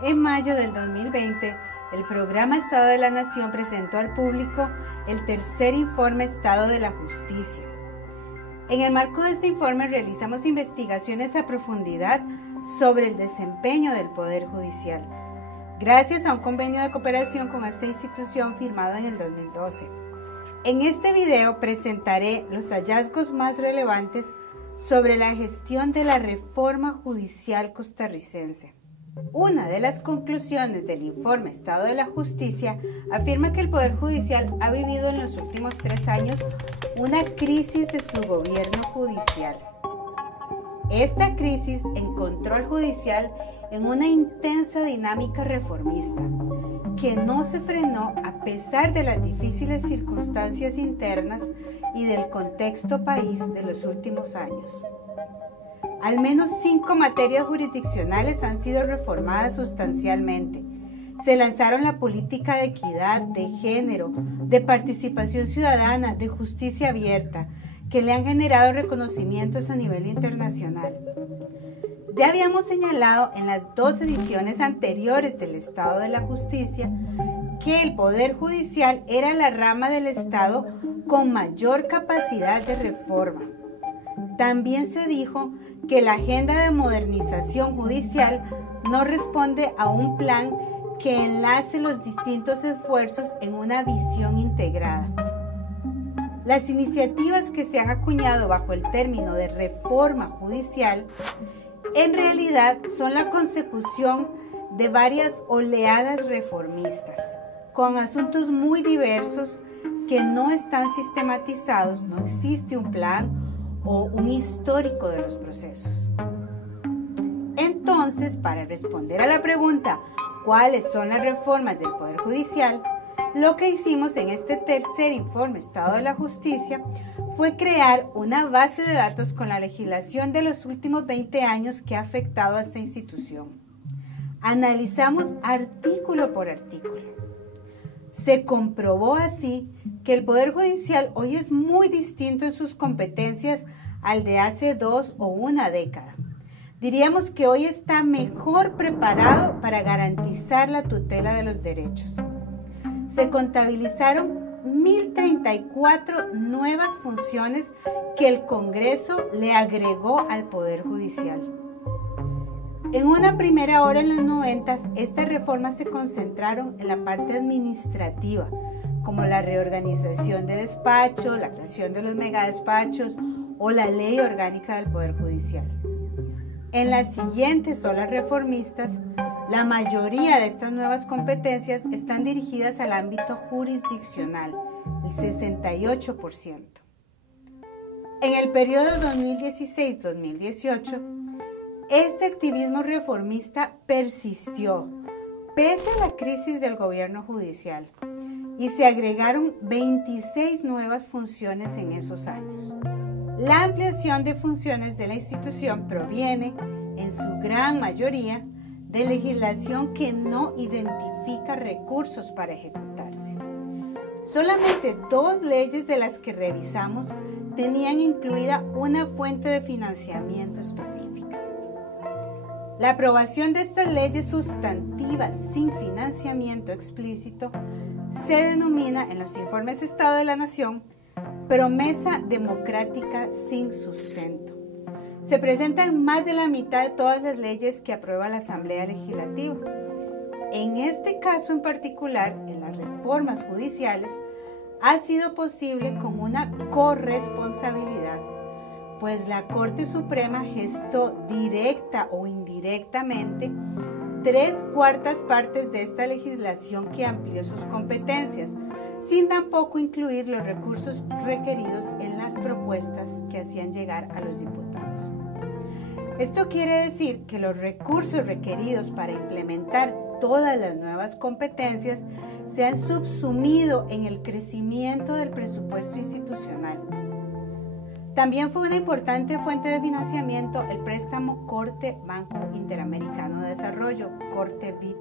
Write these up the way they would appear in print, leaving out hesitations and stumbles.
En mayo del 2020, el Programa Estado de la Nación presentó al público el tercer informe Estado de la Justicia. En el marco de este informe realizamos investigaciones a profundidad sobre el desempeño del Poder Judicial, gracias a un convenio de cooperación con esta institución firmado en el 2012. En este video presentaré los hallazgos más relevantes sobre la gestión de la reforma judicial costarricense. Una de las conclusiones del informe Estado de la Justicia afirma que el Poder Judicial ha vivido en los últimos 3 años una crisis de su gobierno judicial. Esta crisis encontró al judicial en una intensa dinámica reformista, que no se frenó a pesar de las difíciles circunstancias internas y del contexto país de los últimos años. Al menos 5 materias jurisdiccionales han sido reformadas sustancialmente. Se lanzaron la política de equidad, de género, de participación ciudadana, de justicia abierta, que le han generado reconocimientos a nivel internacional. Ya habíamos señalado en las 2 ediciones anteriores del Estado de la Justicia que el Poder Judicial era la rama del Estado con mayor capacidad de reforma. También se dijo que la agenda de modernización judicial no responde a un plan que enlace los distintos esfuerzos en una visión integrada. Las iniciativas que se han acuñado bajo el término de reforma judicial en realidad son la consecución de varias oleadas reformistas, con asuntos muy diversos que no están sistematizados, no existe un plan o un histórico de los procesos. Entonces, para responder a la pregunta, ¿cuáles son las reformas del Poder Judicial?, lo que hicimos en este tercer informe Estado de la Justicia fue crear una base de datos con la legislación de los últimos 20 años que ha afectado a esta institución. Analizamos artículo por artículo. Se comprobó así que el Poder Judicial hoy es muy distinto en sus competencias al de hace 2 o 1 década. Diríamos que hoy está mejor preparado para garantizar la tutela de los derechos. Se contabilizaron 1.034 nuevas funciones que el Congreso le agregó al Poder Judicial. En una primera hora en los 90, estas reformas se concentraron en la parte administrativa, como la reorganización de despachos, la creación de los megadespachos o la ley orgánica del Poder Judicial. En las siguientes olas reformistas, la mayoría de estas nuevas competencias están dirigidas al ámbito jurisdiccional, el 68%. En el periodo 2016-2018, este activismo reformista persistió, pese a la crisis del gobierno judicial, y se agregaron 26 nuevas funciones en esos años. La ampliación de funciones de la institución proviene, en su gran mayoría, de legislación que no identifica recursos para ejecutarse. Solamente 2 leyes de las que revisamos tenían incluida una fuente de financiamiento específica. La aprobación de estas leyes sustantivas sin financiamiento explícito se denomina en los informes Estado de la Nación promesa democrática sin sustento. Se presentan más de la mitad de todas las leyes que aprueba la Asamblea Legislativa. En este caso en particular, en las reformas judiciales, ha sido posible con una corresponsabilidad, pues la Corte Suprema gestó directa o indirectamente 3/4 partes de esta legislación que amplió sus competencias, sin tampoco incluir los recursos requeridos en las propuestas que hacían llegar a los diputados. Esto quiere decir que los recursos requeridos para implementar todas las nuevas competencias se han subsumido en el crecimiento del presupuesto institucional. También fue una importante fuente de financiamiento el préstamo Corte Banco Interamericano de Desarrollo, Corte BID,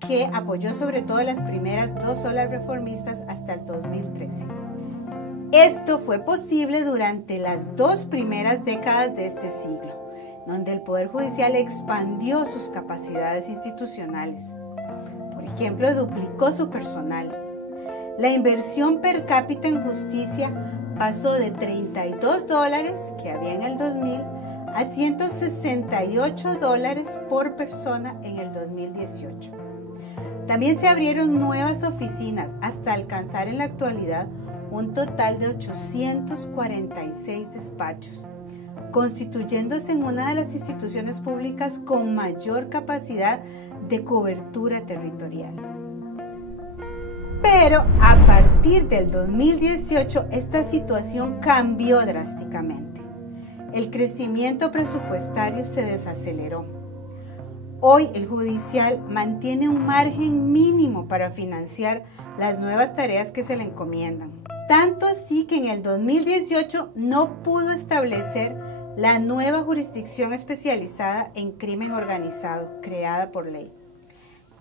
que apoyó sobre todo las primeras 2 olas reformistas hasta el 2013. Esto fue posible durante las 2 primeras décadas de este siglo, donde el Poder Judicial expandió sus capacidades institucionales. Por ejemplo, duplicó su personal. La inversión per cápita en justicia pasó de $32 que había en el 2000 a $168 por persona en el 2018. También se abrieron nuevas oficinas hasta alcanzar en la actualidad un total de 846 despachos, constituyéndose en una de las instituciones públicas con mayor capacidad de cobertura territorial. Pero a partir del 2018 esta situación cambió drásticamente. El crecimiento presupuestario se desaceleró. Hoy el judicial mantiene un margen mínimo para financiar las nuevas tareas que se le encomiendan. Tanto así que en el 2018 no pudo establecer la nueva jurisdicción especializada en crimen organizado creada por ley.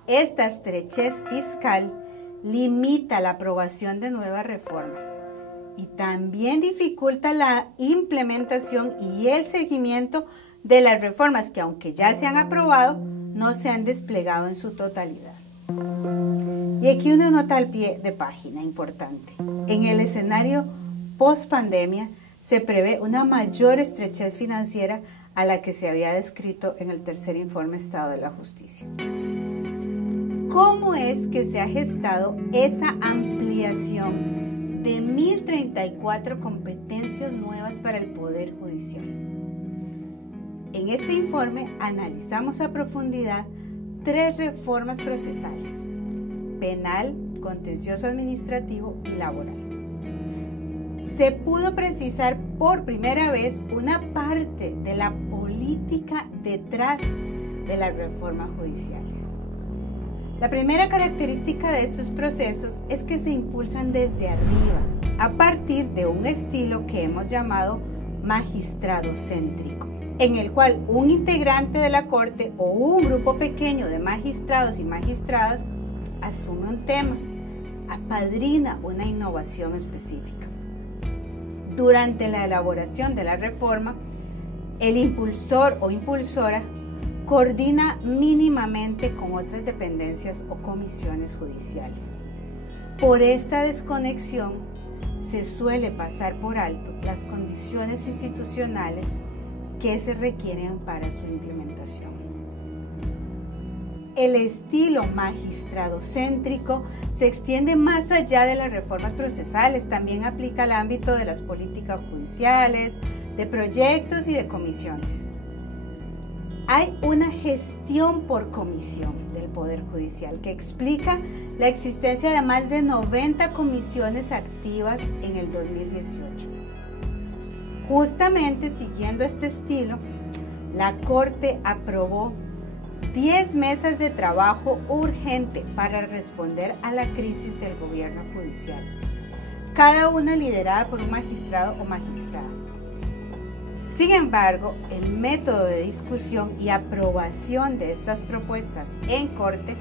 Esta estrechez fiscal limita la aprobación de nuevas reformas y también dificulta la implementación y el seguimiento de las reformas que, aunque ya se han aprobado, no se han desplegado en su totalidad. Y aquí una nota al pie de página importante. En el escenario post-pandemia se prevé una mayor estrechez financiera a la que se había descrito en el tercer informe Estado de la Justicia. ¿Cómo es que se ha gestado esa ampliación de 1.034 competencias nuevas para el Poder Judicial? En este informe analizamos a profundidad 3 reformas procesales: penal, contencioso administrativo y laboral. Se pudo precisar por primera vez una parte de la política detrás de las reformas judiciales. La primera característica de estos procesos es que se impulsan desde arriba, a partir de un estilo que hemos llamado magistradocéntrico, en el cual un integrante de la Corte o un grupo pequeño de magistrados y magistradas asume un tema, apadrina una innovación específica. Durante la elaboración de la reforma, el impulsor o impulsora coordina mínimamente con otras dependencias o comisiones judiciales. Por esta desconexión, se suele pasar por alto las condiciones institucionales que se requieren para su implementación. El estilo magistradocéntrico se extiende más allá de las reformas procesales, también aplica al ámbito de las políticas judiciales, de proyectos y de comisiones. Hay una gestión por comisión del Poder Judicial que explica la existencia de más de 90 comisiones activas en el 2018. Justamente siguiendo este estilo, la Corte aprobó 10 mesas de trabajo urgente para responder a la crisis del gobierno judicial, cada una liderada por un magistrado o magistrada. Sin embargo, el método de discusión y aprobación de estas propuestas en Corte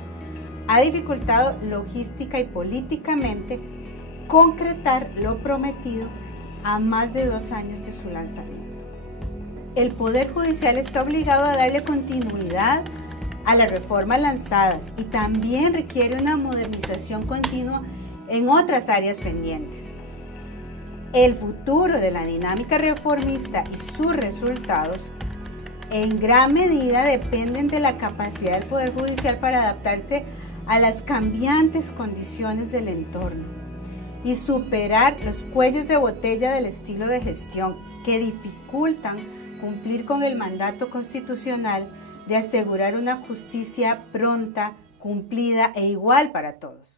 ha dificultado logística y políticamente concretar lo prometido a más de 2 años de su lanzamiento. El Poder Judicial está obligado a darle continuidad a las reformas lanzadas y también requiere una modernización continua en otras áreas pendientes. El futuro de la dinámica reformista y sus resultados en gran medida dependen de la capacidad del Poder Judicial para adaptarse a las cambiantes condiciones del entorno y superar los cuellos de botella del estilo de gestión que dificultan cumplir con el mandato constitucional de asegurar una justicia pronta, cumplida e igual para todos.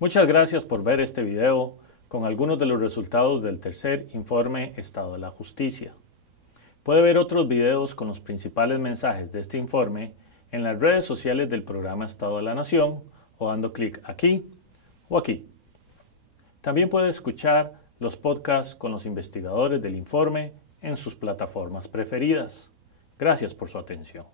Muchas gracias por ver este video con algunos de los resultados del tercer informe Estado de la Justicia. Puede ver otros videos con los principales mensajes de este informe en las redes sociales del programa Estado de la Nación o dando clic aquí o aquí. También puede escuchar los podcasts con los investigadores del informe en sus plataformas preferidas. Gracias por su atención.